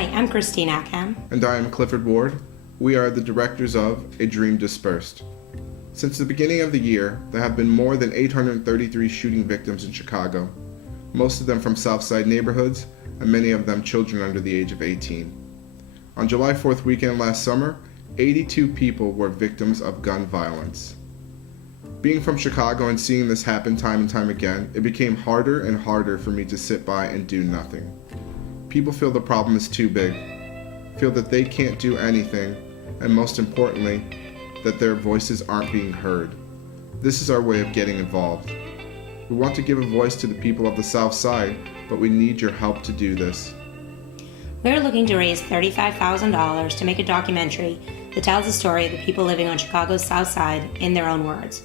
Hi, I'm Christine Ackham. And I am Clifford Ward. We are the directors of A Dream Dispersed. Since the beginning of the year, there have been more than 833 shooting victims in Chicago, most of them from Southside neighborhoods, and many of them children under the age of 18. On July 4th weekend last summer, 82 people were victims of gun violence. Being from Chicago and seeing this happen time and time again, it became harder and harder for me to sit by and do nothing. People feel the problem is too big, feel that they can't do anything, and most importantly, that their voices aren't being heard. This is our way of getting involved. We want to give a voice to the people of the South Side, but we need your help to do this. We're looking to raise $35,000 to make a documentary that tells the story of the people living on Chicago's South Side in their own words.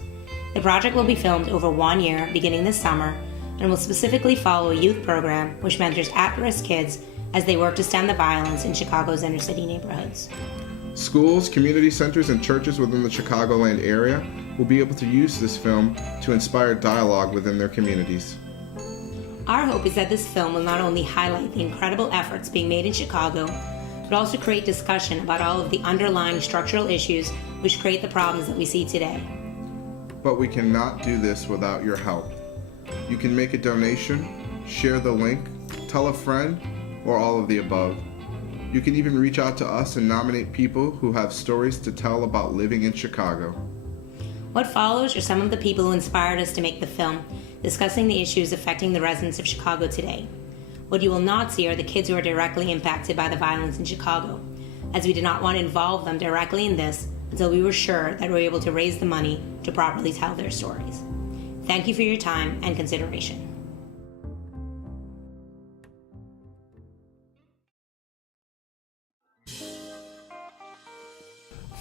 The project will be filmed over 1 year, beginning this summer, and will specifically follow a youth program which mentors at-risk kids as they work to stem the violence in Chicago's inner-city neighborhoods. Schools, community centers, and churches within the Chicagoland area will be able to use this film to inspire dialogue within their communities. Our hope is that this film will not only highlight the incredible efforts being made in Chicago, but also create discussion about all of the underlying structural issues which create the problems that we see today. But we cannot do this without your help. You can make a donation, share the link, tell a friend, or all of the above. You can even reach out to us and nominate people who have stories to tell about living in Chicago. What follows are some of the people who inspired us to make the film, discussing the issues affecting the residents of Chicago today. What you will not see are the kids who are directly impacted by the violence in Chicago, as we did not want to involve them directly in this until we were sure that we were able to raise the money to properly tell their stories. Thank you for your time and consideration.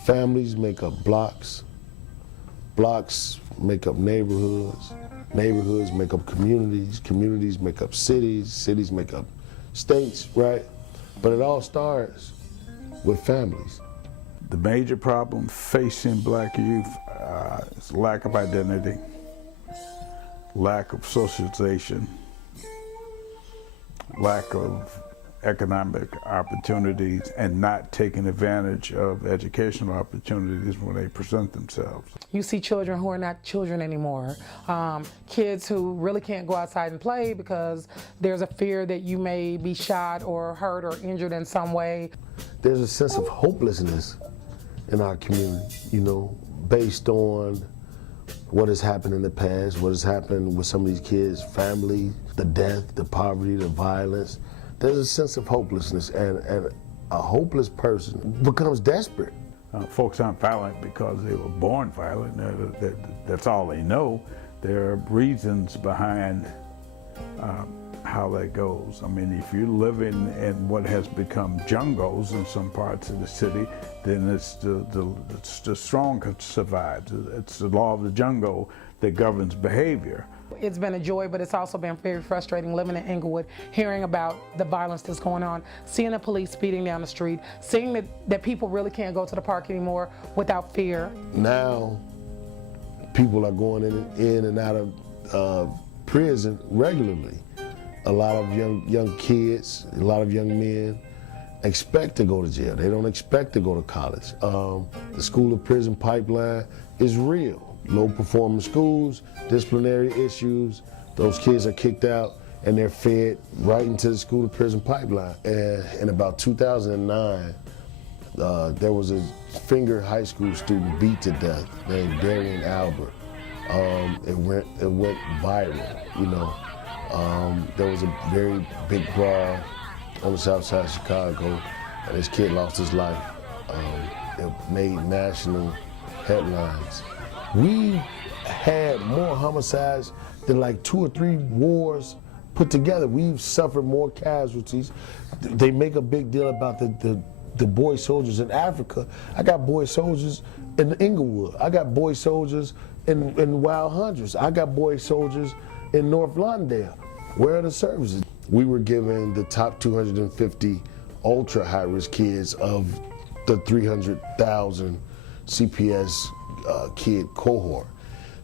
Families make up blocks, blocks make up neighborhoods, neighborhoods make up communities, communities make up cities, cities make up states, right? But it all starts with families. The major problem facing black youth is lack of identity, lack of socialization, lack of economic opportunities, and not taking advantage of educational opportunities when they present themselves. You see children who are not children anymore. Kids who really can't go outside and play because there's a fear that you may be shot or hurt or injured in some way. There's a sense of hopelessness in our community, you know, based on what has happened in the past, what has happened with some of these kids' family, the death, the poverty, the violence. There's a sense of hopelessness, and a hopeless person becomes desperate. Folks aren't violent because they were born violent. That's all they know. There are reasons behind how that goes. I mean, if you're living in what has become jungles in some parts of the city, then it's the strong that survives. It's the law of the jungle that governs behavior. It's been a joy, but it's also been very frustrating living in Inglewood, hearing about the violence that's going on, seeing the police speeding down the street, seeing that people really can't go to the park anymore without fear. Now, people are going in and out of prison regularly. A lot of young kids, a lot of young men expect to go to jail. They don't expect to go to college. The school to prison pipeline is real. Low performing schools, disciplinary issues, those kids are kicked out and they're fed right into the school to prison pipeline. And in about 2009, there was a Finger High School student beat to death named Darian Albert. It went viral, you know. There was a very big brawl on the south side of Chicago, and this kid lost his life. It made national headlines. We had more homicides than like 2 or 3 wars put together. We've suffered more casualties. They make a big deal about the boy soldiers in Africa. I got boy soldiers in Inglewood. I got boy soldiers in Wild Hundreds. I got boy soldiers in North Lawndale. Where are the services? We were given the top 250 ultra high-risk kids of the 300,000 CPS kid cohort.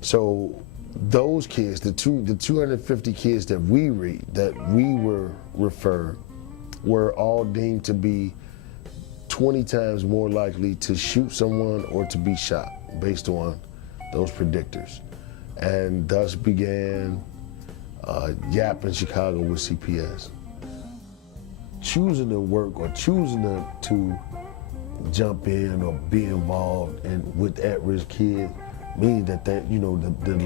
So those kids, the 250 kids that we were referred, were all deemed to be 20 times more likely to shoot someone or to be shot based on those predictors. And thus began Y.A.P in Chicago with CPS. Choosing to work or choosing to jump in or be involved with at-risk kids means that the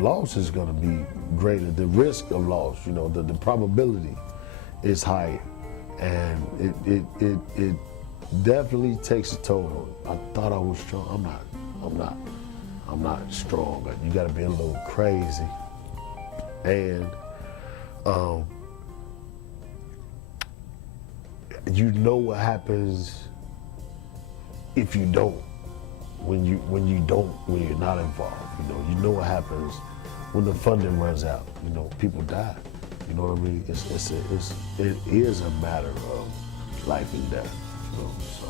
loss is going to be greater. The risk of loss, the probability is higher, and it definitely takes a toll. I thought I was strong. I'm not strong. But you got to be a little crazy, and you know what happens if you don't. When you're not involved, you know what happens when the funding runs out. People die. You know what I mean? It is a matter of life and death. So.